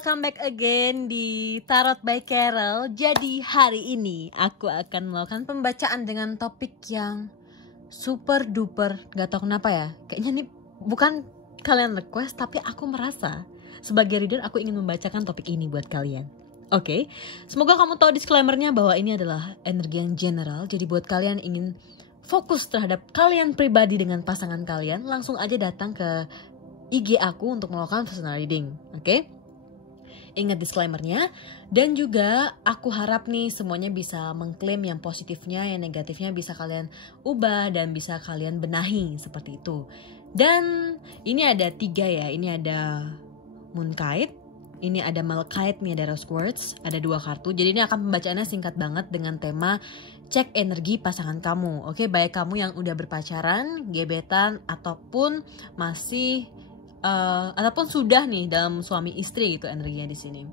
welcome back again di Tarot by Carol. Jadi hari ini aku akan melakukan pembacaan dengan topik yang super duper, gak tau kenapa ya, kayaknya nih bukan kalian request, tapi aku merasa sebagai reader aku ingin membacakan topik ini buat kalian. Oke, semoga kamu tahu disclaimernya bahwa ini adalah energi yang general. Jadi buat kalian ingin fokus terhadap kalian pribadi dengan pasangan kalian, langsung aja datang ke IG aku untuk melakukan personal reading. Oke? Ingat disclaimernya. Dan juga aku harap nih semuanya bisa mengklaim yang positifnya, yang negatifnya bisa kalian ubah dan bisa kalian benahi seperti itu. Dan ini ada 3 ya. Ini ada Moonkite, ini ada Malachite, ini ada Rose Quartz. Ada 2 kartu. Jadi ini akan pembacaannya singkat banget dengan tema cek energi pasangan kamu. Oke, baik kamu yang udah berpacaran, gebetan, ataupun masih ataupun sudah nih dalam suami istri gitu energinya di sini.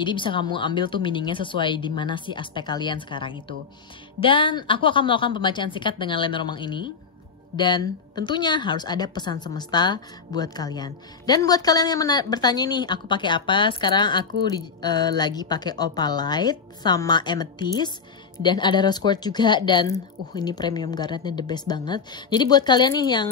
Jadi bisa kamu ambil tuh meaningnya sesuai di mana sih aspek kalian sekarang itu. Dan aku akan melakukan pembacaan singkat dengan Lenormand ini. Dan tentunya harus ada pesan semesta buat kalian. Dan buat kalian yang bertanya nih, aku pakai apa? Sekarang aku lagi pakai Opalite sama Amethyst. Dan ada Rose Quartz juga. Dan ini premium garnetnya the best banget. Jadi buat kalian nih yang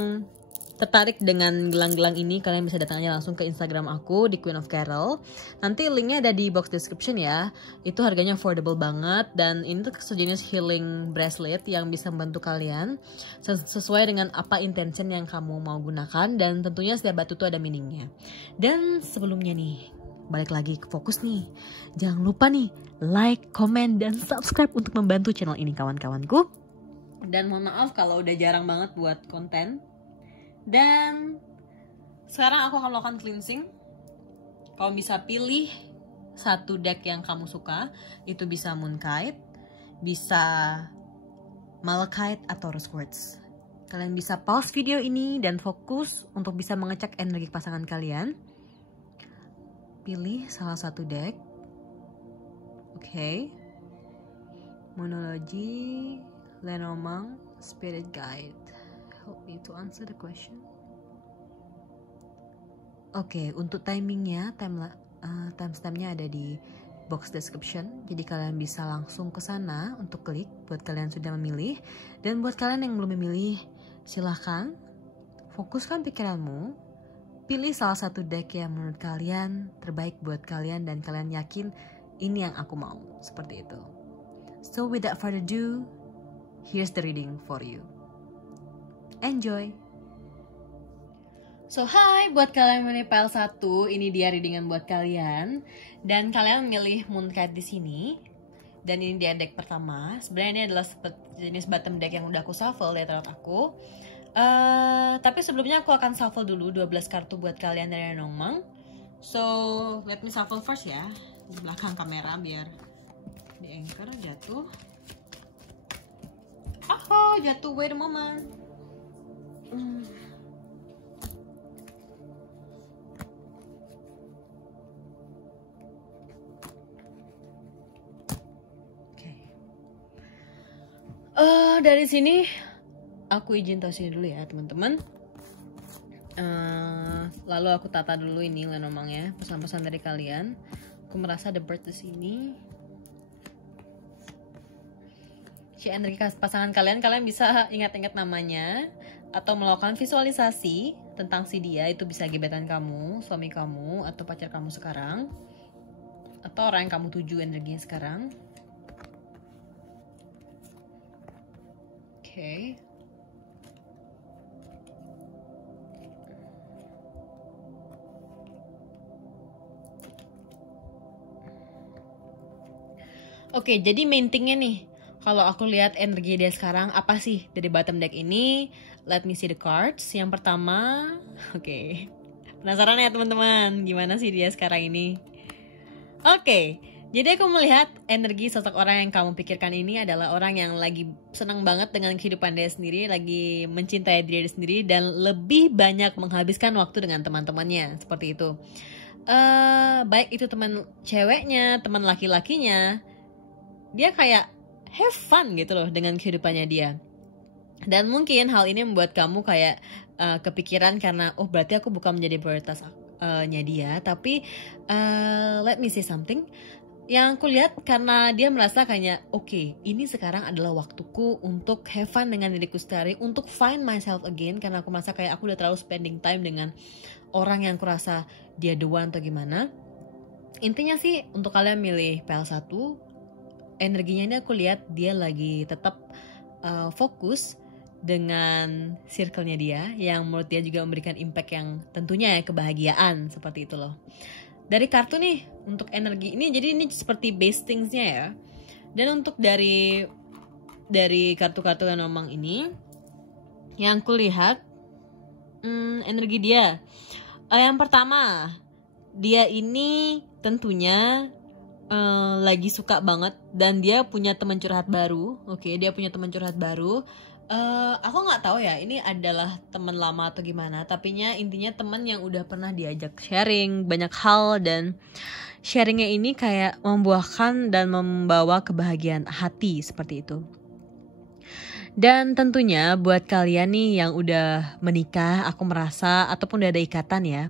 tertarik dengan gelang-gelang ini, kalian bisa datang aja langsung ke Instagram aku di Queen of Carol. Nanti linknya ada di box description ya. Itu harganya affordable banget. Dan ini tuh sejenis healing bracelet yang bisa membantu kalian sesuai dengan apa intention yang kamu mau gunakan. Dan tentunya setiap batu tuh ada meaningnya. Dan sebelumnya nih, balik lagi ke fokus nih. Jangan lupa nih like, comment, dan subscribe untuk membantu channel ini kawan-kawanku. Dan mohon maaf kalau udah jarang banget buat konten. Dan sekarang aku akan melakukan cleansing. Kamu bisa pilih satu deck yang kamu suka. Itu bisa Moonkite, bisa Malachite, atau Rose Quartz. Kalian bisa pause video ini dan fokus untuk bisa mengecek energi pasangan kalian. Pilih salah satu deck. Oke. Monology, Lenormand, Spirit Guide. Help me to answer the question. Oke, untuk timingnya, timestampnya ada di box description. Jadi kalian bisa langsung ke sana untuk klik buat kalian sudah memilih. Dan buat kalian yang belum memilih, silahkan fokuskan pikiranmu. Pilih salah satu deck yang menurut kalian terbaik buat kalian dan kalian yakin ini yang aku mau. Seperti itu. So without further ado, here's the reading for you. Enjoy. So hi, buat kalian yang milih pile 1, ini dia readingan buat kalian. Dan kalian milih Moonkite di sini. Dan ini dia deck pertama. Sebenarnya ini adalah jenis bottom deck yang udah aku shuffle dari tarot aku. Tapi sebelumnya aku akan shuffle dulu 12 kartu buat kalian dari Lenormand. So let me shuffle first ya, di belakang kamera biar di anchor jatuh. Oh jatuh, wait a moment. Dari sini aku izin tahu sini dulu ya teman-teman. Lalu aku tata dulu ini Lenormand ya, pesan-pesan dari kalian. Aku merasa ada bird di sini. Energi pasangan kalian bisa ingat-ingat namanya atau melakukan visualisasi tentang si dia. Itu bisa gebetan kamu, suami kamu, atau pacar kamu sekarang, atau orang yang kamu tuju energinya sekarang. Oke. Oke, jadi main thingnya nih, kalau aku lihat energi dia sekarang, apa sih dari bottom deck ini? Let me see the cards. Yang pertama, oke. Penasaran ya teman-teman, gimana sih dia sekarang ini? Oke, jadi aku melihat energi sosok orang yang kamu pikirkan ini adalah orang yang lagi senang banget dengan kehidupan dia sendiri, lagi mencintai diri dia sendiri, dan lebih banyak menghabiskan waktu dengan teman-temannya, seperti itu. Baik itu teman ceweknya, teman laki-lakinya, dia kayak have fun gitu loh dengan kehidupannya dia. Dan mungkin hal ini membuat kamu kayak kepikiran karena berarti aku bukan menjadi prioritas nya dia. Tapi let me say something. Yang aku lihat karena dia merasa kayak oke, ini sekarang adalah waktuku untuk have fun dengan diriku sendiri, untuk find myself again, karena aku merasa kayak aku udah terlalu spending time dengan orang yang kurasa dia the one atau gimana. Intinya sih untuk kalian milih PL1, energinya ini aku lihat dia lagi tetap fokus dengan circle-nya dia yang menurut dia juga memberikan impact yang tentunya ya kebahagiaan, seperti itu loh. Dari kartu nih untuk energi ini, jadi ini seperti base things-nya ya. Dan untuk dari kartu-kartu yang memang ini yang aku lihat energi dia, yang pertama dia ini tentunya lagi suka banget dan dia punya teman curhat baru. Oke, dia punya teman curhat baru. Aku nggak tahu ya ini adalah teman lama atau gimana, tapi intinya teman yang udah pernah diajak sharing banyak hal, dan sharingnya ini kayak membuahkan dan membawa kebahagiaan hati seperti itu. Dan tentunya buat kalian nih yang udah menikah, aku merasa ataupun udah ada ikatan ya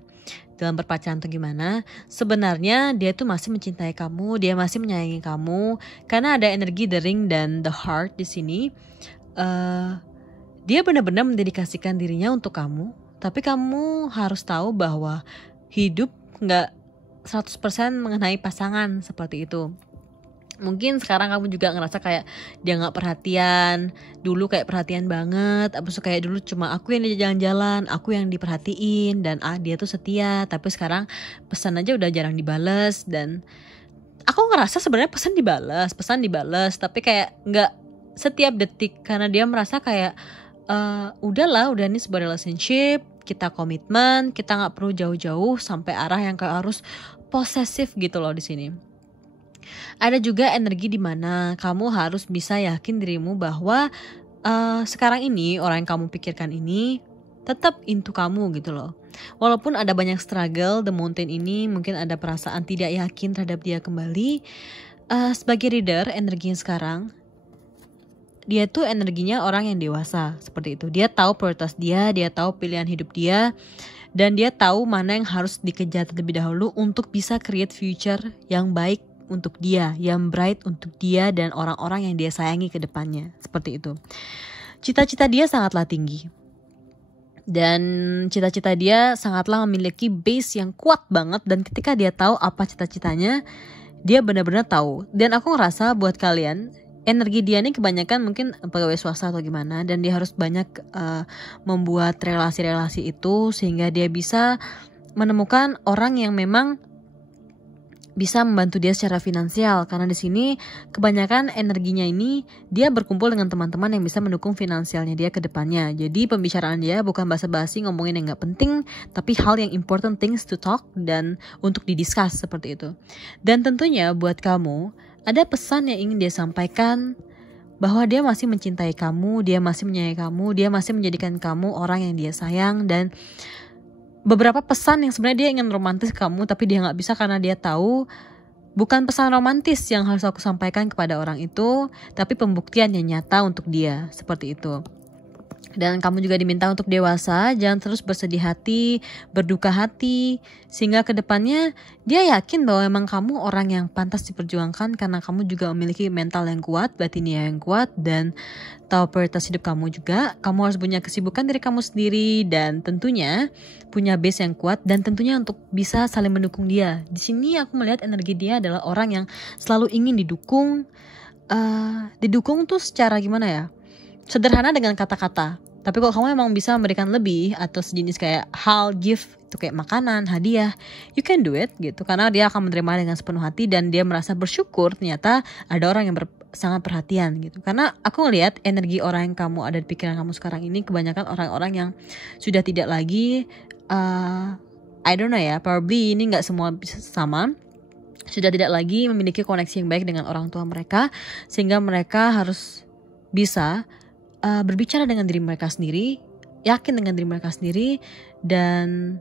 dalam berpacaran atau gimana, sebenarnya dia tuh masih mencintai kamu, dia masih menyayangi kamu, karena ada energi the ring dan the heart di sini. Dia benar-benar mendedikasikan dirinya untuk kamu, tapi kamu harus tahu bahwa hidup nggak 100% mengenai pasangan seperti itu. Mungkin sekarang kamu juga ngerasa kayak dia nggak perhatian, dulu kayak perhatian banget, abis itu kayak dulu cuma aku yang diajak jalan-jalan, aku yang diperhatiin, dan dia tuh setia, tapi sekarang pesan aja udah jarang dibales. Dan aku ngerasa sebenarnya pesan dibales, tapi kayak nggak setiap detik, karena dia merasa kayak udah ini sebuah relationship, kita komitmen, kita nggak perlu jauh-jauh sampai arah yang kayak harus posesif gitu loh di sini. Ada juga energi di mana kamu harus bisa yakin dirimu bahwa sekarang ini orang yang kamu pikirkan ini tetap into kamu gitu loh. Walaupun ada banyak struggle, the mountain ini mungkin ada perasaan tidak yakin terhadap dia kembali. Sebagai reader, energinya sekarang, dia tuh energinya orang yang dewasa seperti itu. Dia tahu prioritas dia tahu pilihan hidup dia, dan dia tahu mana yang harus dikejar terlebih dahulu untuk bisa create future yang baik untuk dia, yang bright untuk dia dan orang-orang yang dia sayangi ke depannya, seperti itu. Cita-cita dia sangatlah tinggi. Dan cita-cita dia sangatlah memiliki base yang kuat banget, dan ketika dia tahu apa cita-citanya, dia benar-benar tahu. Dan aku ngerasa buat kalian, energi dia nih kebanyakan mungkin pegawai swasta atau gimana, dan dia harus banyak membuat relasi-relasi itu sehingga dia bisa menemukan orang yang memang bisa membantu dia secara finansial, karena di sini kebanyakan energinya ini dia berkumpul dengan teman-teman yang bisa mendukung finansialnya dia ke depannya. Jadi pembicaraan dia bukan basa-basi ngomongin yang nggak penting, tapi hal yang important things to talk dan untuk didiscuss seperti itu. Dan tentunya buat kamu ada pesan yang ingin dia sampaikan, bahwa dia masih mencintai kamu, dia masih menyayangi kamu, dia masih menjadikan kamu orang yang dia sayang. Dan beberapa pesan yang sebenarnya dia ingin romantis ke kamu, tapi dia gak bisa karena dia tahu bukan pesan romantis yang harus aku sampaikan kepada orang itu, tapi pembuktian yang nyata untuk dia, seperti itu. Dan kamu juga diminta untuk dewasa, jangan terus bersedih hati, berduka hati, sehingga kedepannya dia yakin bahwa memang kamu orang yang pantas diperjuangkan, karena kamu juga memiliki mental yang kuat, batinia yang kuat, dan tahu prioritas hidup kamu juga. Kamu harus punya kesibukan diri kamu sendiri, dan tentunya punya base yang kuat, dan tentunya untuk bisa saling mendukung dia. Di sini aku melihat energi dia adalah orang yang selalu ingin didukung. Didukung tuh secara gimana ya? Sederhana dengan kata-kata, tapi kalau kamu memang bisa memberikan lebih atau sejenis kayak hal, gift itu kayak makanan, hadiah, you can do it gitu, karena dia akan menerima dengan sepenuh hati dan dia merasa bersyukur ternyata ada orang yang sangat perhatian gitu. Karena aku ngelihat energi orang yang kamu ada di pikiran kamu sekarang ini kebanyakan orang-orang yang sudah tidak lagi I don't know ya, probably ini nggak semua bisa sama, sudah tidak lagi memiliki koneksi yang baik dengan orang tua mereka, sehingga mereka harus bisa berbicara dengan diri mereka sendiri, yakin dengan diri mereka sendiri, dan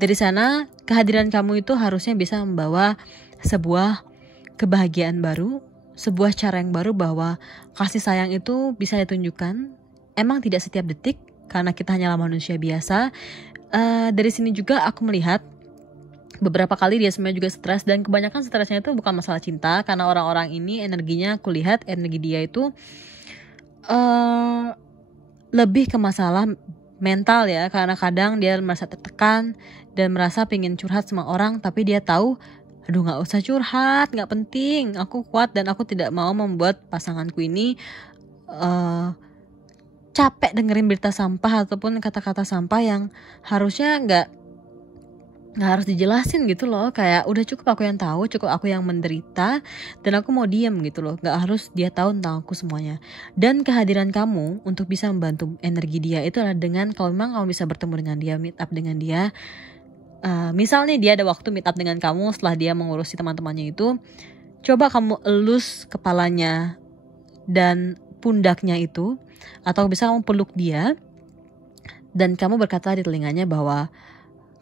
dari sana kehadiran kamu itu harusnya bisa membawa sebuah kebahagiaan baru, sebuah cara yang baru bahwa kasih sayang itu bisa ditunjukkan. Emang tidak setiap detik, karena kita hanyalah manusia biasa. Dari sini juga aku melihat beberapa kali dia sebenarnya juga stres, dan kebanyakan stresnya itu bukan masalah cinta, karena orang-orang ini energinya, aku lihat energi dia itu lebih ke masalah mental ya, karena kadang dia merasa tertekan dan merasa pengen curhat sama orang, tapi dia tahu aduh nggak usah curhat, nggak penting, aku kuat dan aku tidak mau membuat pasanganku ini capek dengerin berita sampah ataupun kata-kata sampah yang harusnya nggak harus dijelasin gitu loh. Kayak udah cukup aku yang tahu, cukup aku yang menderita, dan aku mau diem gitu loh, nggak harus dia tahu tentang aku semuanya. Dan kehadiran kamu untuk bisa membantu energi dia itu adalah dengan kalau memang kamu bisa bertemu dengan dia, meet up dengan dia. Misal nih dia ada waktu meet up dengan kamu setelah dia mengurusi teman-temannya itu, coba kamu elus kepalanya dan pundaknya itu, atau bisa kamu peluk dia dan kamu berkata di telinganya bahwa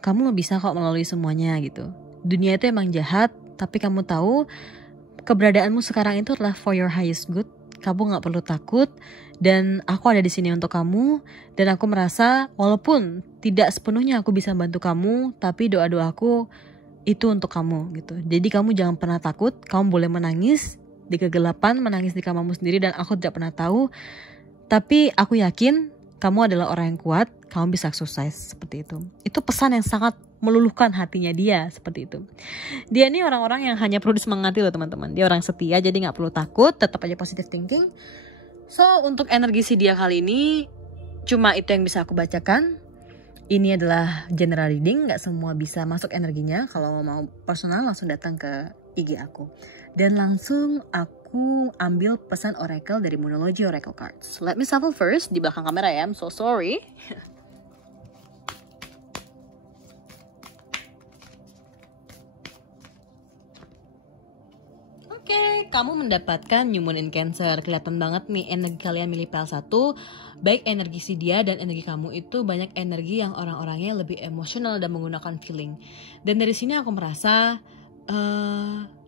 kamu bisa kok melalui semuanya gitu. Dunia itu emang jahat, tapi kamu tahu keberadaanmu sekarang itu adalah for your highest good. Kamu gak perlu takut, dan aku ada di sini untuk kamu. Dan aku merasa walaupun tidak sepenuhnya aku bisa bantu kamu, tapi doa-doaku itu untuk kamu gitu. Jadi kamu jangan pernah takut, kamu boleh menangis di kegelapan, menangis di kamarmu sendiri, dan aku tidak pernah tahu. Tapi aku yakin kamu adalah orang yang kuat, kamu bisa sukses seperti itu. Itu pesan yang sangat meluluhkan hatinya dia seperti itu. Dia ini orang-orang yang hanya perlu disemangati loh teman-teman. Dia orang setia, jadi gak perlu takut, tetap aja positive thinking. So untuk energi si dia kali ini cuma itu yang bisa aku bacakan. Ini adalah general reading, gak semua bisa masuk energinya. Kalau mau personal langsung datang ke IG aku. Dan langsung aku ambil pesan oracle dari Moonology Oracle Cards. Let me shuffle first, di belakang kamera ya, I'm so sorry. Oke, kamu mendapatkan New Moon in Cancer. Kelihatan banget nih energi kalian milih PL1. Baik energi si dia dan energi kamu itu banyak energi yang orang-orangnya lebih emosional dan menggunakan feeling. Dan dari sini aku merasa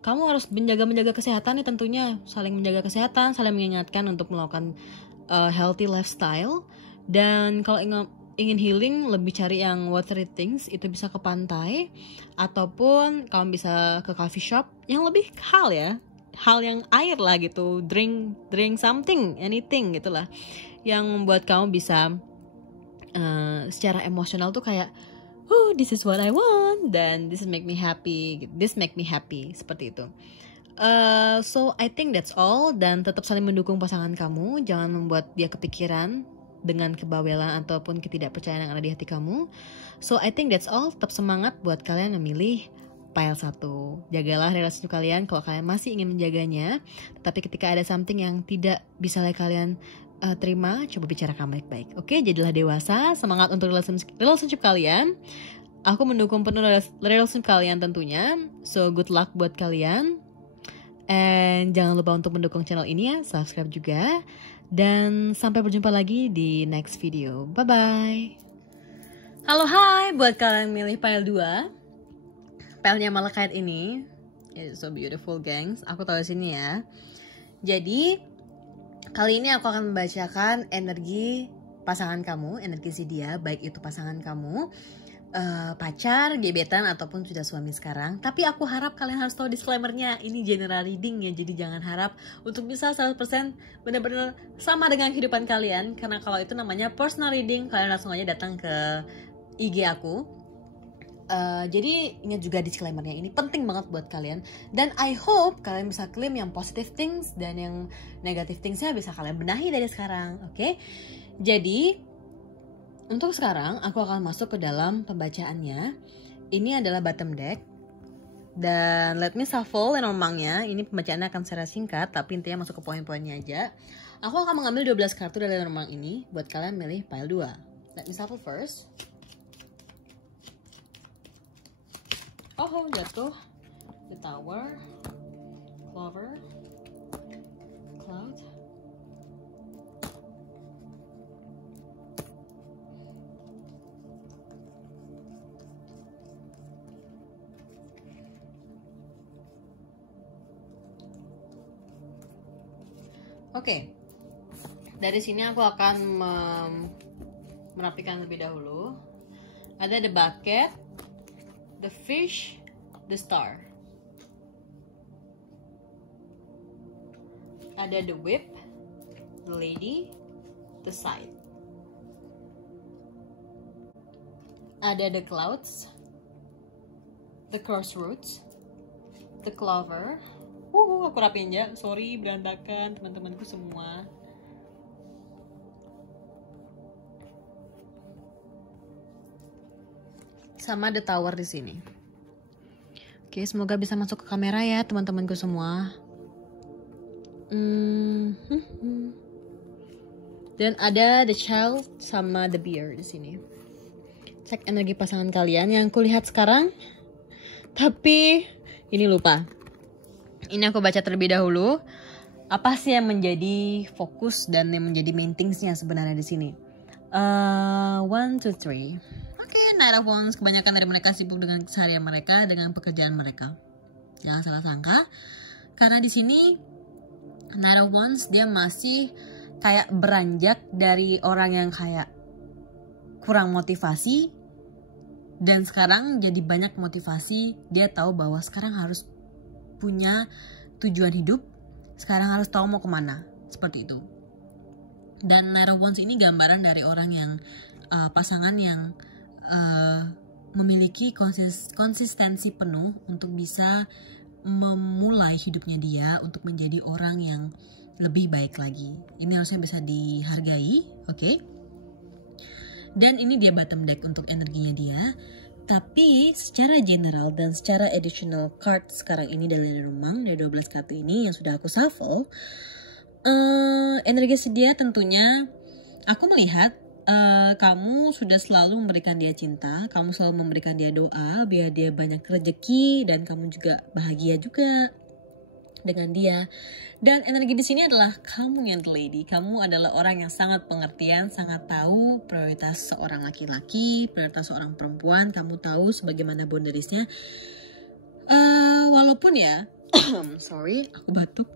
kamu harus menjaga kesehatan nih tentunya. Saling menjaga kesehatan, saling mengingatkan untuk melakukan healthy lifestyle. Dan kalau ingin healing, lebih cari yang watery things. Itu bisa ke pantai, ataupun kamu bisa ke coffee shop yang lebih hal yang air lah gitu. Drink something, anything gitulah, yang membuat kamu bisa secara emosional tuh kayak this is what I want, dan this make me happy, seperti itu. So I think that's all. Dan tetap saling mendukung pasangan kamu, jangan membuat dia kepikiran dengan kebawelan ataupun ketidakpercayaan yang ada di hati kamu. So I think that's all. Tetap semangat buat kalian yang memilih pile 1. Jagalah relasi kalian kalau kalian masih ingin menjaganya. Tapi ketika ada something yang tidak bisa kalian terima, coba bicarakan baik-baik. Oke, jadilah dewasa. Semangat untuk relationship kalian. Aku mendukung penuh relationship kalian tentunya. So good luck buat kalian. And jangan lupa untuk mendukung channel ini ya, subscribe juga. Dan sampai berjumpa lagi di next video. Bye bye. Halo, hai buat kalian yang milih pile 2. Pile-nya Malachite ini, it's so beautiful gengs. Aku tahu sini ya. Jadi kali ini aku akan membacakan energi pasangan kamu, energi si dia, baik itu pasangan kamu, pacar, gebetan, ataupun sudah suami sekarang. Tapi aku harap kalian harus tahu disclaimernya, ini general reading ya, jadi jangan harap untuk bisa 100% benar-benar sama dengan kehidupan kalian, karena kalau itu namanya personal reading, kalian langsung aja datang ke IG aku. Jadi ingat juga disclaimernya, ini penting banget buat kalian. Dan I hope kalian bisa claim yang positive things, dan yang negative thingsnya bisa kalian benahi dari sekarang. Oke? Jadi untuk sekarang aku akan masuk ke dalam pembacaannya. Ini adalah bottom deck. Dan let me shuffle Lenormandnya. Ini pembacaannya akan secara singkat, tapi intinya masuk ke poin-poinnya aja. Aku akan mengambil 12 kartu dari Lenormand ini buat kalian milih pile 2. Let me shuffle first. Oh, jatuh. The Tower, Clover, Cloud, Oke, dari sini aku akan merapikan lebih dahulu. Ada the bucket, the fish, the star. Ada the whip, the lady, the side. Ada the clouds, the crossroads, the clover. Aku rapiin ya, sorry berantakan teman-temanku semua. Sama the tower di sini. Oke, semoga bisa masuk ke kamera ya teman-temanku semua. Dan ada the child sama the bear di sini. Cek energi pasangan kalian yang kulihat sekarang. Tapi ini lupa. Ini aku baca terlebih dahulu. Apa sih yang menjadi fokus dan yang menjadi main things-nya sebenarnya di sini? 1, 2, 3. Oke, Knight of Wands, kebanyakan dari mereka sibuk dengan keseharian mereka, dengan pekerjaan mereka. Jangan salah sangka, karena di sini Knight of Wands dia masih kayak beranjak dari orang yang kayak kurang motivasi, dan sekarang jadi banyak motivasi. Dia tahu bahwa sekarang harus punya tujuan hidup, sekarang harus tahu mau kemana, seperti itu. Dan Knight of Wands ini gambaran dari orang yang pasangan yang memiliki konsistensi penuh untuk bisa memulai hidupnya dia untuk menjadi orang yang lebih baik lagi. Ini harusnya bisa dihargai, oke? Dan ini dia bottom deck untuk energinya dia. Tapi secara general dan secara additional card sekarang ini dari Rumang, dari 12 kartu ini yang sudah aku shuffle, energi sedia tentunya aku melihat kamu sudah selalu memberikan dia cinta, kamu selalu memberikan dia doa biar dia banyak rezeki dan kamu juga bahagia juga dengan dia. Dan energi di sini adalah kamu yang the lady. Kamu adalah orang yang sangat pengertian, sangat tahu prioritas seorang laki-laki, prioritas seorang perempuan. Kamu tahu sebagaimana boundariesnya. Walaupun ya, sorry, aku batuk.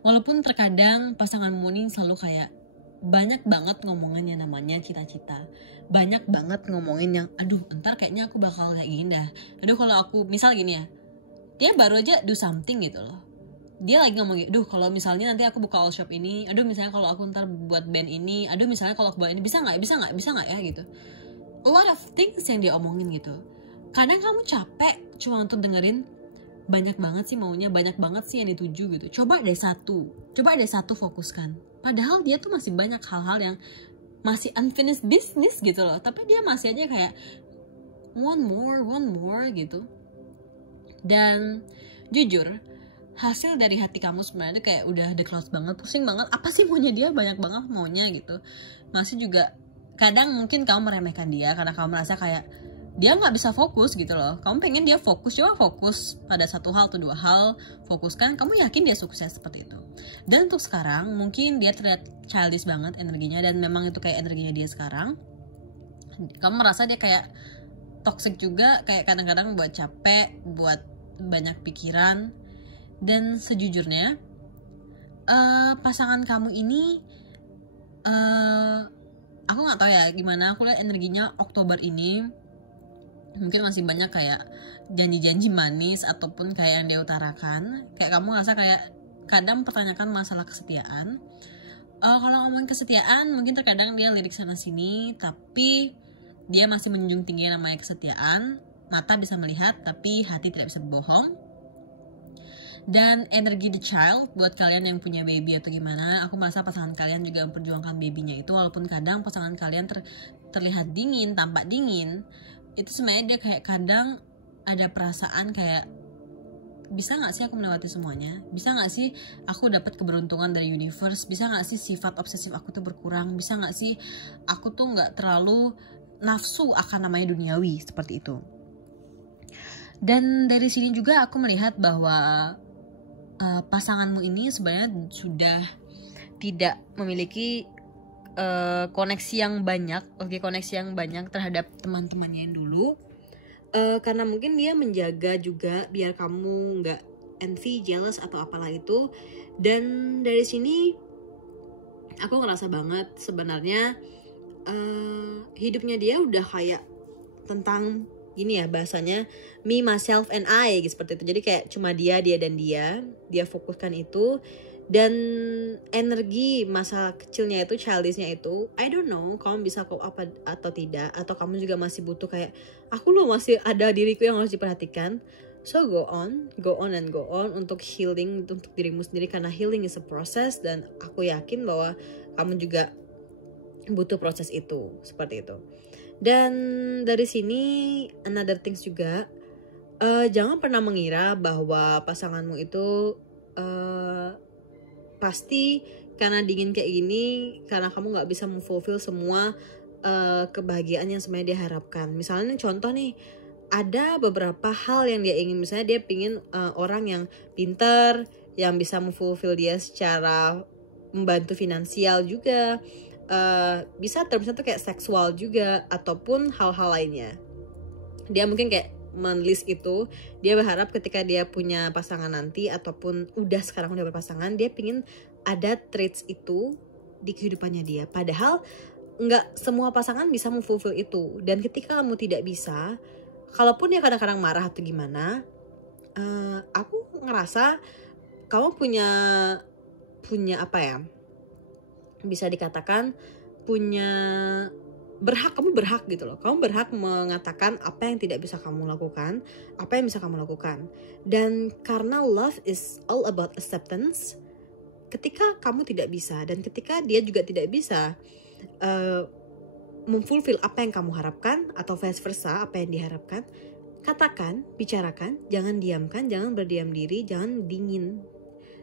Walaupun terkadang pasanganmu ini selalu kayak banyak banget ngomongin yang namanya cita-cita. Banyak banget ngomongin yang, aduh ntar kayaknya aku bakal kayak gini dah. Aduh kalau aku, misal gini ya, dia baru aja do something gitu loh. Dia lagi ngomong, aduh kalau misalnya nanti aku buka all shop ini, aduh misalnya kalau aku ntar buat band ini, aduh misalnya kalau aku buat ini, bisa nggak ya gitu. A lot of things yang dia omongin gitu. Kadang kamu capek cuma untuk dengerin, banyak banget sih maunya, banyak banget sih yang dituju gitu. Coba deh satu fokuskan. Padahal dia tuh masih banyak hal-hal yang masih unfinished business gitu loh. Tapi dia masih aja kayak one more gitu. Dan jujur, hasil dari hati kamu sebenarnya kayak udah the clouds banget, pusing banget. Apa sih maunya dia, banyak banget maunya gitu. Masih juga kadang mungkin kamu meremehkan dia karena kamu merasa kayak dia nggak bisa fokus gitu loh. Kamu pengen dia fokus, coba fokus pada satu hal atau dua hal, fokuskan. Kamu yakin dia sukses seperti itu. Dan untuk sekarang mungkin dia terlihat childish banget energinya, dan memang itu kayak energinya dia sekarang. Kamu merasa dia kayak toxic juga, kayak kadang-kadang buat capek, buat banyak pikiran. Dan sejujurnya pasangan kamu ini aku nggak tahu ya gimana. Aku lihat energinya Oktober ini mungkin masih banyak kayak janji-janji manis ataupun kayak yang dia utarakan. Kayak kamu ngerasa kayak kadang pertanyakan masalah kesetiaan. Kalau ngomongin kesetiaan mungkin terkadang dia lirik sana sini, tapi dia masih menjunjung tinggi namanya kesetiaan. Mata bisa melihat tapi hati tidak bisa berbohong. Dan energi the child buat kalian yang punya baby atau gimana, aku merasa pasangan kalian juga memperjuangkan babynya itu. Walaupun kadang pasangan kalian terlihat dingin, tampak dingin, itu sebenarnya dia kayak kadang ada perasaan kayak, bisa gak sih aku melewati semuanya? Bisa gak sih aku dapat keberuntungan dari universe? Bisa gak sih sifat obsesif aku tuh berkurang? Bisa gak sih aku tuh gak terlalu nafsu akan namanya duniawi, seperti itu. Dan dari sini juga aku melihat bahwa pasanganmu ini sebenarnya sudah tidak memiliki koneksi yang banyak, koneksi yang banyak terhadap teman-temannya yang dulu, karena mungkin dia menjaga juga biar kamu nggak envy, jealous atau apalah itu. Dan dari sini aku ngerasa banget sebenarnya hidupnya dia udah kayak tentang gini ya bahasanya, me, myself, and I gitu, seperti itu. Jadi kayak cuma dia dan dia fokuskan itu. Dan energi masa kecilnya itu, childishnya itu, I don't know kamu bisa cope apa atau tidak, atau kamu juga masih butuh kayak aku loh masih ada diriku yang harus diperhatikan. So go on untuk healing untuk dirimu sendiri, karena healing is a process, dan aku yakin bahwa kamu juga butuh proses itu, seperti itu. Dan dari sini another things juga, jangan pernah mengira bahwa pasanganmu itu pasti karena dingin kayak gini, karena kamu nggak bisa memfulfill semua kebahagiaan yang sebenarnya dia harapkan. Misalnya contoh nih, ada beberapa hal yang dia ingin, misalnya dia pingin orang yang pinter, yang bisa memfulfill dia secara membantu finansial juga, bisa termisalnya tuh kayak seksual juga, ataupun hal-hal lainnya. Dia mungkin kayak menulis itu, dia berharap ketika dia punya pasangan nanti, ataupun udah sekarang udah berpasangan, dia pingin ada traits itu di kehidupannya dia. Padahal nggak semua pasangan bisa memfulfill itu. Dan ketika kamu tidak bisa, kalaupun dia kadang-kadang marah atau gimana, aku ngerasa kamu punya apa ya, bisa dikatakan punya kamu berhak gitu loh. Kamu berhak mengatakan apa yang tidak bisa kamu lakukan, apa yang bisa kamu lakukan. Dan karena love is all about acceptance, ketika kamu tidak bisa dan ketika dia juga tidak bisa memfulfill apa yang kamu harapkan, atau vice versa apa yang diharapkan, katakan, bicarakan, jangan diamkan, jangan berdiam diri, jangan dingin,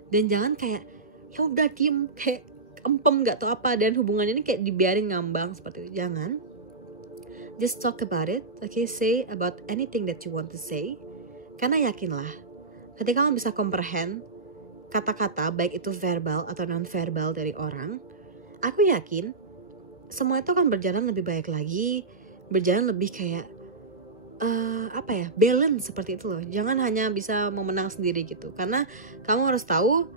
dan jangan kayak ya udah diem kayak empem nggak tahu apa, dan hubungan ini kayak dibiarin ngambang seperti itu. Jangan. Just talk about it, okay? Say about anything that you want to say. Karena yakinlah, ketika kamu bisa comprehend kata-kata, baik itu verbal atau non-verbal dari orang, aku yakin semua itu akan berjalan lebih baik lagi, berjalan lebih kayak balance seperti itu loh. Jangan hanya bisa memenang sendiri gitu, karena kamu harus tahu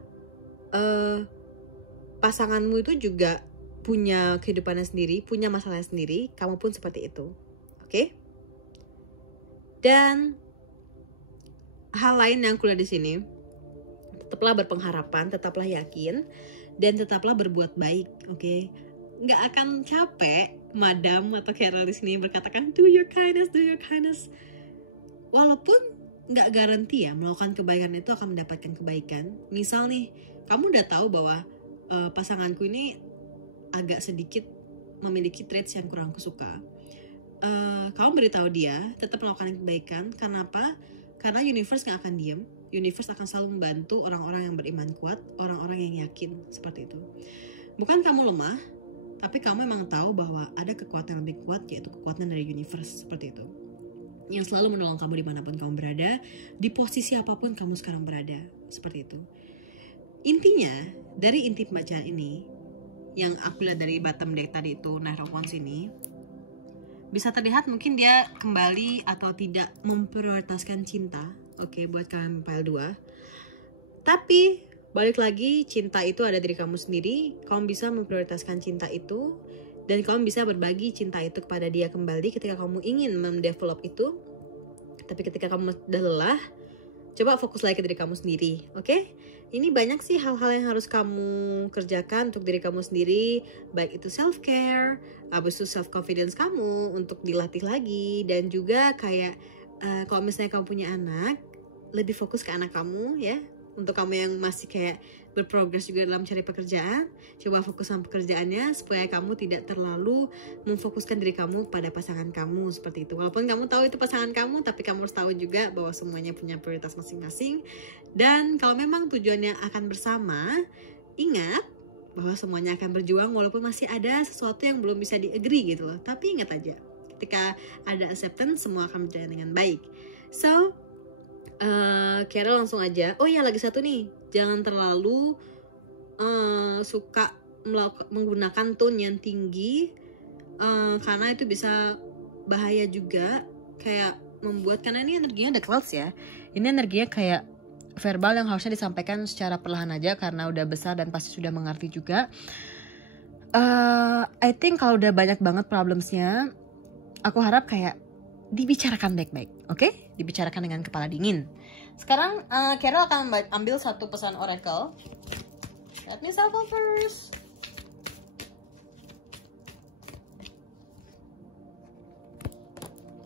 pasanganmu itu juga punya kehidupannya sendiri, punya masalahnya sendiri, kamu pun seperti itu. Oke? Dan hal lain yang aku lihat di sini, tetaplah berpengharapan, tetaplah yakin, dan tetaplah berbuat baik, oke? Nggak akan capek, Madam atau Carol di sini berkatakan do your kindness. Walaupun nggak garanti ya melakukan kebaikan itu akan mendapatkan kebaikan. Misal nih, kamu udah tahu bahwa pasanganku ini agak sedikit memiliki traits yang kurang kusuka. Kamu beritahu dia tetap melakukan kebaikan. Kenapa? Karena universe gak akan diem. Universe akan selalu membantu orang-orang yang beriman kuat, orang-orang yang yakin, seperti itu. Bukan kamu lemah, tapi kamu memang tahu bahwa ada kekuatan yang lebih kuat, yaitu kekuatan dari universe, seperti itu, yang selalu menolong kamu dimanapun kamu berada, di posisi apapun kamu sekarang berada, seperti itu. Intinya, dari inti pembacaan ini, yang aku lihat dari bottom deck tadi itu, Knight of Wands ini, bisa terlihat mungkin dia kembali atau tidak memprioritaskan cinta, oke, buat kalian pile 2. Tapi, balik lagi, cinta itu ada diri kamu sendiri, kamu bisa memprioritaskan cinta itu, dan kamu bisa berbagi cinta itu kepada dia kembali ketika kamu ingin mendevelop itu. Tapi ketika kamu udah lelah, coba fokus lagi ke diri kamu sendiri, oke? Ini banyak sih hal-hal yang harus kamu kerjakan untuk diri kamu sendiri, baik itu self-care, habis itu self-confidence kamu untuk dilatih lagi, dan juga kayak kalau misalnya kamu punya anak, lebih fokus ke anak kamu ya. Untuk kamu yang masih kayak berprogres juga dalam cari pekerjaan, coba fokus sama pekerjaannya supaya kamu tidak terlalu memfokuskan diri kamu pada pasangan kamu, seperti itu. Walaupun kamu tahu itu pasangan kamu, tapi kamu harus tahu juga bahwa semuanya punya prioritas masing-masing. Dan kalau memang tujuannya akan bersama, ingat bahwa semuanya akan berjuang walaupun masih ada sesuatu yang belum bisa di-agree gitu loh. Tapi ingat aja, ketika ada acceptance, semua akan berjalan dengan baik. So, Carol langsung aja. Oh iya, lagi satu nih, jangan terlalu suka menggunakan tone yang tinggi, karena itu bisa bahaya juga, kayak membuat, karena ini energinya ada clouds ya. Ini energinya kayak verbal yang harusnya disampaikan secara perlahan aja karena udah besar dan pasti sudah mengerti juga. I think kalau udah banyak banget problemsnya, aku harap kayak dibicarakan baik-baik, oke? Dibicarakan dengan kepala dingin. Sekarang Carol akan ambil satu pesan oracle. Let me shuffle first.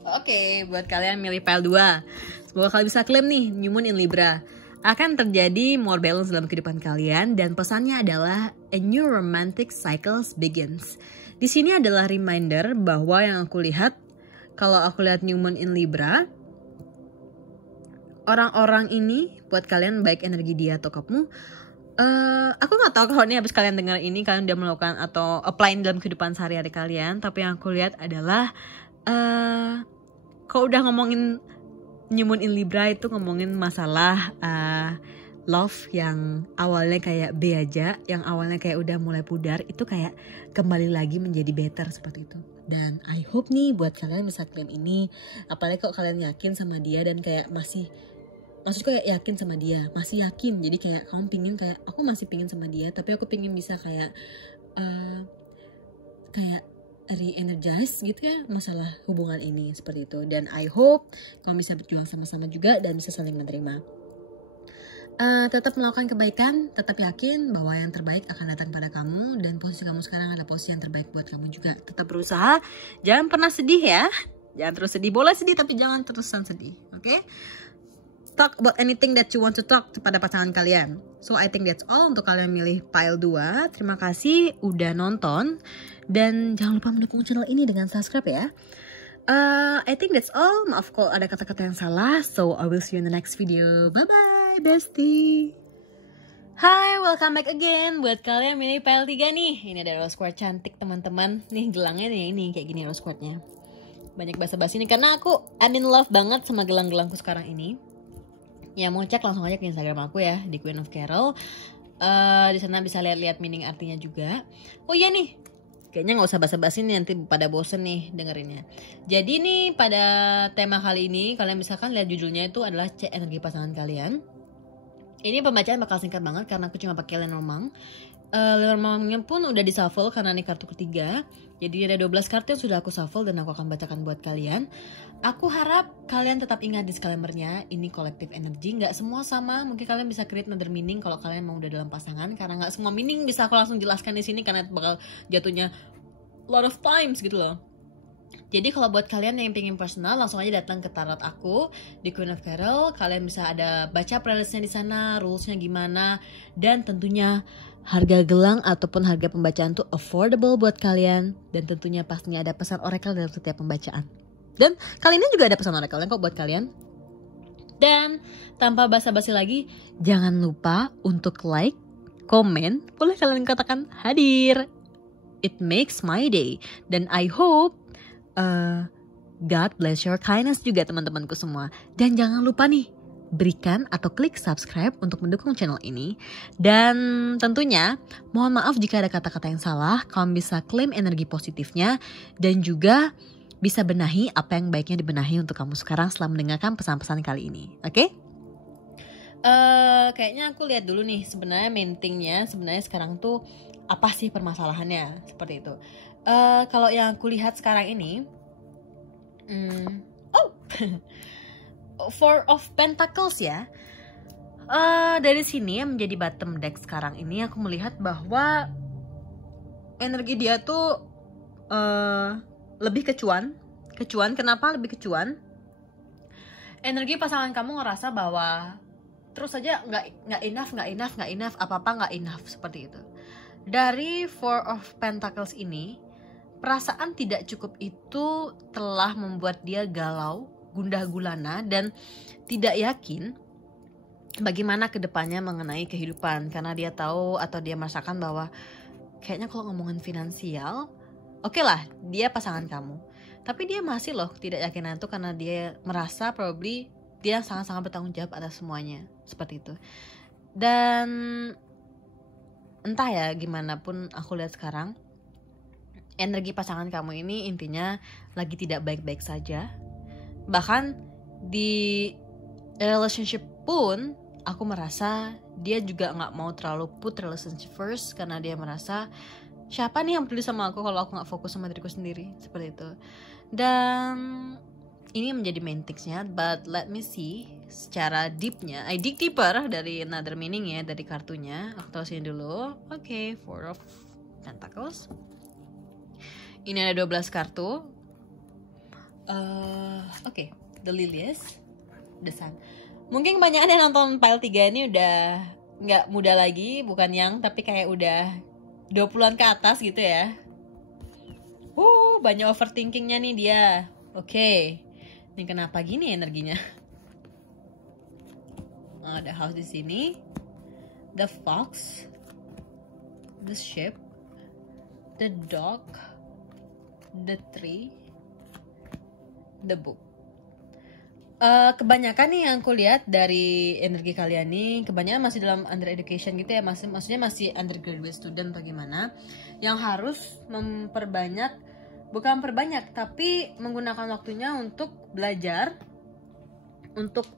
Oke, buat kalian milih pile 2. Semoga kalian bisa klaim nih, New Moon in Libra. Akan terjadi more balance dalam kehidupan kalian dan pesannya adalah a new romantic cycles begins. Di sini adalah reminder bahwa yang aku lihat, kalau aku lihat New Moon in Libra, orang-orang ini buat kalian baik energi dia atau kamu, aku nggak tahu kalau ini habis kalian dengar ini kalian udah melakukan atau apply dalam kehidupan sehari-hari kalian, tapi yang aku lihat adalah kalau udah ngomongin New Moon in Libra itu ngomongin masalah love yang awalnya kayak B aja, yang awalnya kayak udah mulai pudar, itu kayak kembali lagi menjadi better seperti itu. Dan I hope nih buat kalian bisa klaim ini, apalagi kalau kalian yakin sama dia dan kayak maksudku kayak yakin sama dia, masih yakin. Jadi kayak kamu pingin kayak aku masih pingin sama dia, tapi aku pingin bisa kayak re-energize gitu ya masalah hubungan ini seperti itu. Dan I hope kamu bisa berjuang sama-sama juga dan bisa saling menerima. Tetap melakukan kebaikan, tetap yakin bahwa yang terbaik akan datang pada kamu dan posisi kamu sekarang adalah posisi yang terbaik buat kamu juga. Tetap berusaha, jangan pernah sedih ya. Jangan terus sedih, boleh sedih tapi jangan terusan sedih, oke? Talk about anything that you want to talk kepada pasangan kalian. So I think that's all untuk kalian milih pile 2. Terima kasih udah nonton. Dan jangan lupa mendukung channel ini dengan subscribe ya. I think that's all. Maaf kalau ada kata-kata yang salah. So I will see you in the next video. Bye-bye bestie. Hai, welcome back again. Buat kalian milih pile 3 nih. Ini ada rose quartz cantik teman-teman. Nih gelangnya nih ini kayak gini rose quartznya. Banyak basa-basi nih karena aku I'm in love banget sama gelang-gelangku sekarang ini. Ya mau cek langsung aja ke Instagram aku ya di Queen of Carol. Di sana bisa lihat-lihat meaning artinya juga. Oh iya nih, kayaknya nggak usah basa-basi nih nanti pada bosen nih dengerinnya. Jadi nih pada tema kali ini kalian misalkan lihat judulnya itu adalah cek energi pasangan kalian. Ini pembacaan bakal singkat banget karena aku cuma pakai Lenormand. Lenormandnya pun udah di shuffle karena ini kartu ketiga. Jadi ada 12 kartu yang sudah aku shuffle dan aku akan bacakan buat kalian. Aku harap kalian tetap ingat disclaimer-nya, ini collective energy, nggak semua sama. Mungkin kalian bisa create another meaning kalau kalian mau udah dalam pasangan, karena nggak semua meaning bisa aku langsung jelaskan di sini karena bakal jatuhnya lot of times gitu loh. Jadi kalau buat kalian yang pengen personal, langsung aja datang ke tarot aku di Queen of Carol. Kalian bisa ada baca playlistnya di sana, rulesnya gimana, dan tentunya harga gelang ataupun harga pembacaan tuh affordable buat kalian. Dan tentunya pastinya ada pesan oracle dalam setiap pembacaan. Dan kali ini juga ada pesan oracle kok buat kalian. Dan tanpa basa-basi lagi, jangan lupa untuk like, komen, boleh kalian katakan hadir. It makes my day. Dan I hope God bless your kindness juga teman-temanku semua. Dan jangan lupa nih, berikan atau klik subscribe untuk mendukung channel ini. Dan tentunya mohon maaf jika ada kata-kata yang salah. Kamu bisa klaim energi positifnya dan juga bisa benahi apa yang baiknya dibenahi untuk kamu sekarang setelah mendengarkan pesan-pesan kali ini. Oke? Kayaknya aku lihat dulu nih sebenarnya main thing-nya sebenarnya sekarang tuh apa sih permasalahannya seperti itu. Kalau yang aku lihat sekarang ini, Four of Pentacles ya. Dari sini yang menjadi bottom deck sekarang ini aku melihat bahwa energi dia tuh lebih kecuan. Kenapa lebih kecuan? Energi pasangan kamu ngerasa bahwa terus saja nggak enough, apa-apa nggak enough seperti itu. Dari Four of Pentacles ini, perasaan tidak cukup itu telah membuat dia galau, gundah gulana, dan tidak yakin bagaimana kedepannya mengenai kehidupan. Karena dia tahu atau dia merasakan bahwa kayaknya kalau ngomongin finansial, oke lah, dia pasangan kamu. Tapi dia masih loh tidak yakinan itu karena dia merasa probably dia sangat-sangat bertanggung jawab atas semuanya. Seperti itu. Dan entah ya gimana pun aku lihat sekarang, energi pasangan kamu ini intinya lagi tidak baik-baik saja. Bahkan di relationship pun aku merasa dia juga gak mau terlalu put relationship first. Karena dia merasa siapa nih yang peduli sama aku kalau aku gak fokus sama diriku sendiri. Seperti itu. Dan ini menjadi main things-nya, but let me see secara deep-nya. I dig deeper dari another meaning ya, dari kartunya. Aku tahu sini dulu. Oke, Four of Pentacles. Ini ada 12 kartu. Oke, The Lilies, The Sun. Mungkin kebanyakan yang nonton pile 3 ini udah nggak muda lagi, bukan yang, tapi kayak udah 20-an ke atas gitu ya. Banyak overthinkingnya nih dia. Oke. Ini kenapa gini energinya? Ada house di sini. The fox. The sheep. The dog. The tree. The book. Kebanyakan nih yang aku lihat dari energi kalian nih, kebanyakan masih dalam under education gitu ya, maksudnya masih undergraduate student bagaimana, yang harus bukan memperbanyak, tapi menggunakan waktunya untuk belajar, untuk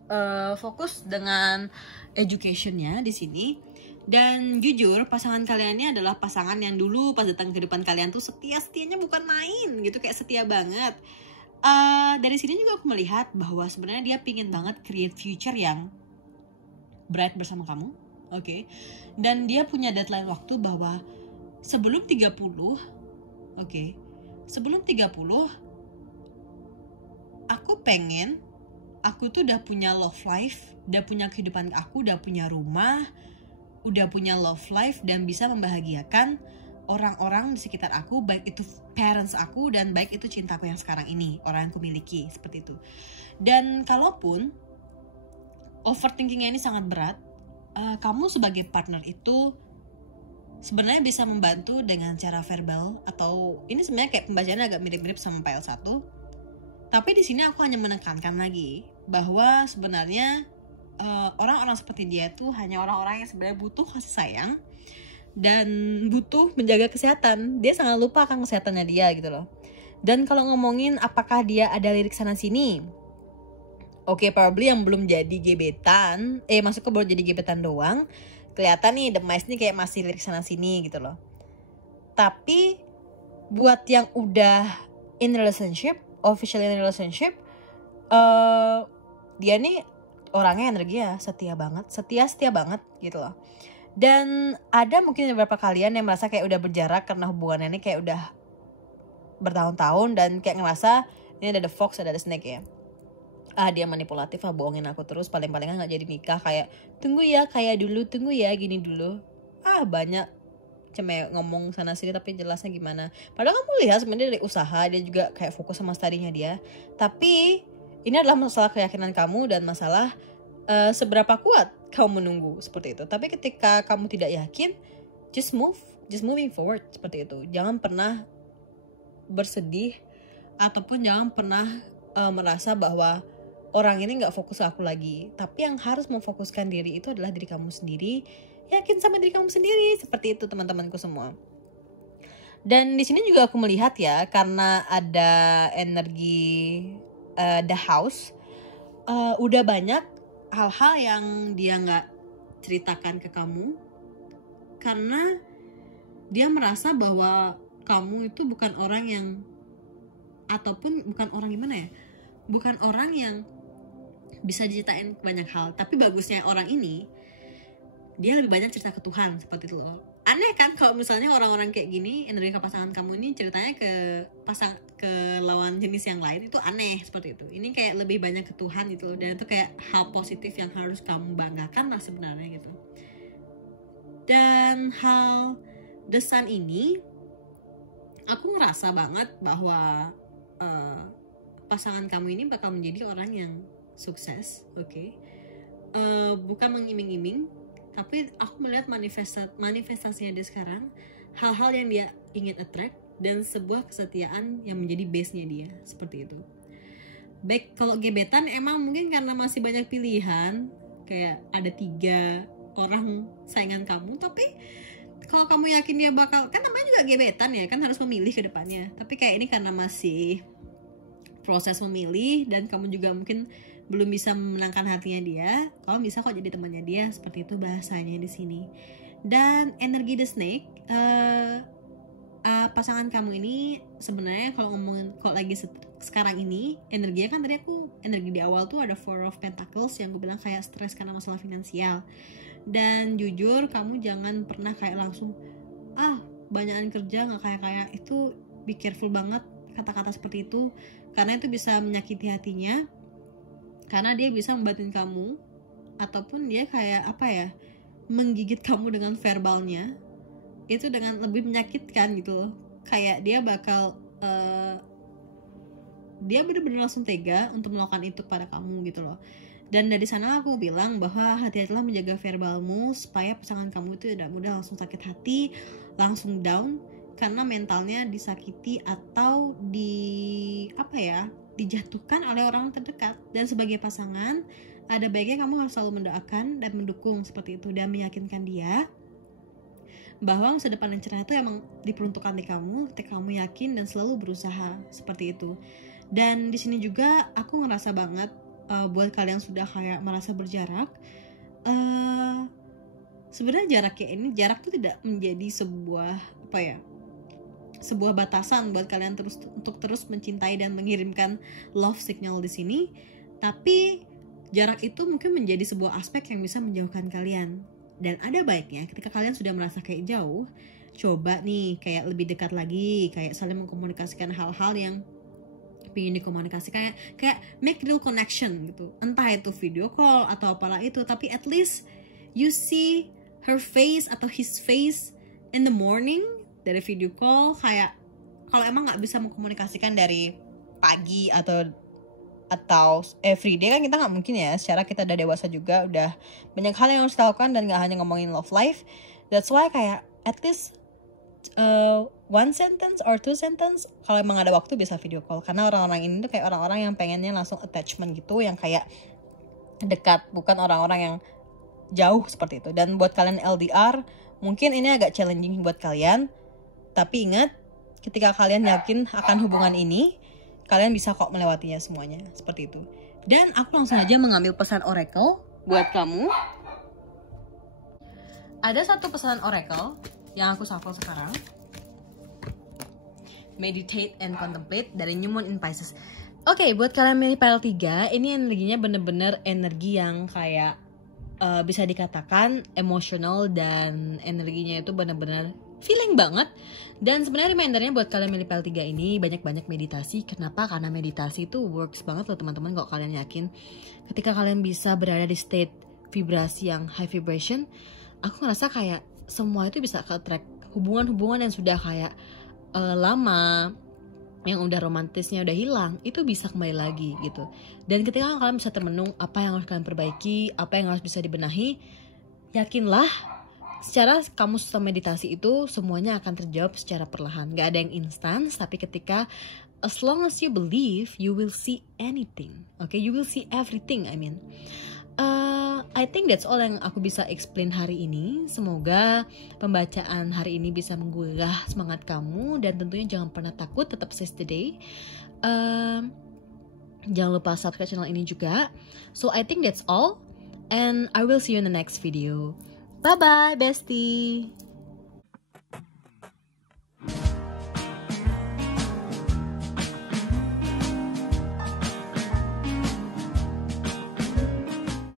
fokus dengan educationnya di sini. Dan jujur pasangan kalian ini adalah pasangan yang dulu pas datang ke depan kalian tuh setia-setianya bukan main gitu, kayak setia banget. Dari sini juga aku melihat bahwa sebenarnya dia pingin banget create future yang bright bersama kamu, oke? Dan dia punya deadline waktu bahwa sebelum 30, oke? Sebelum 30, aku tuh udah punya love life, udah punya kehidupan aku, udah punya rumah, udah punya love life, dan bisa membahagiakan orang-orang di sekitar aku, baik itu parents aku dan baik itu cintaku yang sekarang ini, orang yang aku miliki, seperti itu. Dan kalaupun overthinkingnya ini sangat berat, kamu sebagai partner itu sebenarnya bisa membantu dengan cara verbal, atau ini sebenarnya kayak pembacaannya agak mirip-mirip sama pile 1. Tapi di sini aku hanya menekankan lagi bahwa sebenarnya orang-orang seperti dia tuh hanya orang-orang yang sebenarnya butuh kasih sayang dan butuh menjaga kesehatan. Dia sangat lupa akan kesehatannya dia gitu loh. Dan kalau ngomongin apakah dia ada lirik sana sini, oke, probably yang belum jadi gebetan, masuk ke baru jadi gebetan doang, kelihatan nih The Mice nih kayak masih lirik sana sini gitu loh. Tapi buat yang udah in relationship, officially in relationship, dia nih orangnya energinya setia banget gitu loh. Dan ada mungkin beberapa kalian yang merasa kayak udah berjarak karena hubungannya ini kayak udah bertahun-tahun, dan kayak ngerasa ini ada the fox, ada the snake ya. Dia manipulatif, bohongin aku terus, paling-palingan gak jadi nikah, kayak tunggu ya kayak dulu, tunggu ya gini dulu. Banyak cuma ngomong sana sini tapi jelasnya gimana. Padahal kamu lihat sebenarnya dari usaha dia juga kayak fokus sama studinya dia. Tapi ini adalah masalah keyakinan kamu dan masalah seberapa kuat kamu menunggu seperti itu. Tapi ketika kamu tidak yakin, just moving forward seperti itu. Jangan pernah bersedih ataupun jangan pernah merasa bahwa orang ini nggak fokus ke aku lagi. Tapi yang harus memfokuskan diri itu adalah diri kamu sendiri. Yakin sama diri kamu sendiri, seperti itu teman-temanku semua. Dan di sini juga aku melihat ya, karena ada energi the house, udah banyak hal-hal yang dia nggak ceritakan ke kamu karena dia merasa bahwa kamu itu bukan orang yang, ataupun bukan orang gimana ya, bukan orang yang bisa diceritain banyak hal. Tapi bagusnya orang ini, dia lebih banyak cerita ke Tuhan, seperti itu loh. Aneh kan kalau misalnya orang-orang kayak gini, energi pasangan kamu ini ceritanya ke lawan jenis yang lain, itu aneh seperti itu. Ini kayak lebih banyak ke Tuhan gitu loh, dan itu kayak hal positif yang harus kamu banggakan lah sebenarnya gitu. Dan hal The Sun ini, aku ngerasa banget bahwa pasangan kamu ini bakal menjadi orang yang sukses, oke? Bukan mengiming-iming, tapi aku melihat manifestasinya dia sekarang, hal-hal yang dia ingin attract, dan sebuah kesetiaan yang menjadi base-nya dia, seperti itu. Baik, kalau gebetan emang mungkin karena masih banyak pilihan, kayak ada 3 orang saingan kamu, tapi kalau kamu yakin dia bakal, kan namanya juga gebetan ya, kan harus memilih ke depannya. Tapi kayak ini karena masih proses memilih, dan kamu juga mungkin belum bisa memenangkan hatinya dia, kamu bisa kok jadi temannya dia, seperti itu bahasanya di sini. Dan energi the snake, pasangan kamu ini sebenarnya kalau ngomongin, kalau lagi sekarang ini energinya kan, tadi aku energi di awal tuh ada Four of Pentacles yang gue bilang kayak stres karena masalah finansial. Dan jujur kamu jangan pernah kayak langsung banyakan kerja nggak kayak itu. Be careful banget kata-kata seperti itu, karena itu bisa menyakiti hatinya, karena dia bisa membatin kamu, ataupun dia kayak menggigit kamu dengan verbalnya, itu dengan lebih menyakitkan gitu loh. Kayak dia bakal dia bener-bener langsung tega untuk melakukan itu pada kamu gitu loh. Dan dari sana aku bilang bahwa hati-hatilah menjaga verbalmu supaya pasangan kamu itu tidak mudah langsung sakit hati, langsung down, karena mentalnya disakiti atau dijatuhkan oleh orang terdekat. Dan sebagai pasangan, ada baiknya kamu harus selalu mendoakan dan mendukung seperti itu, dan meyakinkan dia bahwa masa depan yang cerah itu emang diperuntukkan di kamu ketika kamu yakin dan selalu berusaha seperti itu. Dan di sini juga aku ngerasa banget buat kalian sudah kayak merasa berjarak, sebenarnya jarak tuh tidak menjadi sebuah batasan buat kalian untuk terus mencintai dan mengirimkan love signal di sini. Tapi jarak itu mungkin menjadi sebuah aspek yang bisa menjauhkan kalian. Dan ada baiknya ketika kalian sudah merasa kayak jauh, coba nih kayak lebih dekat lagi, kayak saling mengkomunikasikan hal-hal yang ingin dikomunikasikan, kayak make real connection gitu. Entah itu video call atau apalah itu, tapi at least you see her face atau his face in the morning dari video call. Kayak kalau emang nggak bisa mengkomunikasikan dari pagi atau everyday kan kita nggak mungkin ya, secara kita udah dewasa juga, udah banyak hal yang harus dilakukan dan nggak hanya ngomongin love life. That's why kayak at least one sentence or two sentence kalau emang ada waktu bisa video call, karena orang-orang ini tuh kayak orang-orang yang pengennya langsung attachment gitu, yang kayak dekat, bukan orang-orang yang jauh seperti itu. Dan buat kalian LDR mungkin ini agak challenging buat kalian, tapi ingat ketika kalian yakin akan hubungan ini, kalian bisa kok melewatinya semuanya seperti itu. Dan aku langsung aja mengambil pesan oracle buat kamu. Ada satu pesan oracle yang aku shuffle sekarang, meditate and contemplate, dari New Moon in Pisces. Oke, buat kalian milih pile 3, ini energinya bener-bener energi yang kayak bisa dikatakan emosional, dan energinya itu bener-bener feeling banget. Dan sebenarnya remindernya buat kalian milih pile 3 ini, banyak-banyak meditasi. Kenapa? Karena meditasi itu works banget loh teman-teman. Kalau kalian yakin, ketika kalian bisa berada di state vibrasi yang high vibration, aku ngerasa kayak semua itu bisa ke-track. Hubungan-hubungan yang sudah kayak lama, yang udah romantisnya udah hilang, itu bisa kembali lagi gitu. Dan ketika kalian bisa termenung apa yang harus kalian perbaiki, apa yang harus bisa dibenahi, yakinlah secara kamu selesai meditasi itu semuanya akan terjawab secara perlahan. Gak ada yang instan, tapi ketika as long as you believe, you will see anything. Okay, you will see everything. I think that's all yang aku bisa explain hari ini. Semoga pembacaan hari ini bisa menggugah semangat kamu, dan tentunya jangan pernah takut, tetap seize the day. Jangan lupa subscribe channel ini juga. So I think that's all, and I will see you in the next video. Bye bye bestie.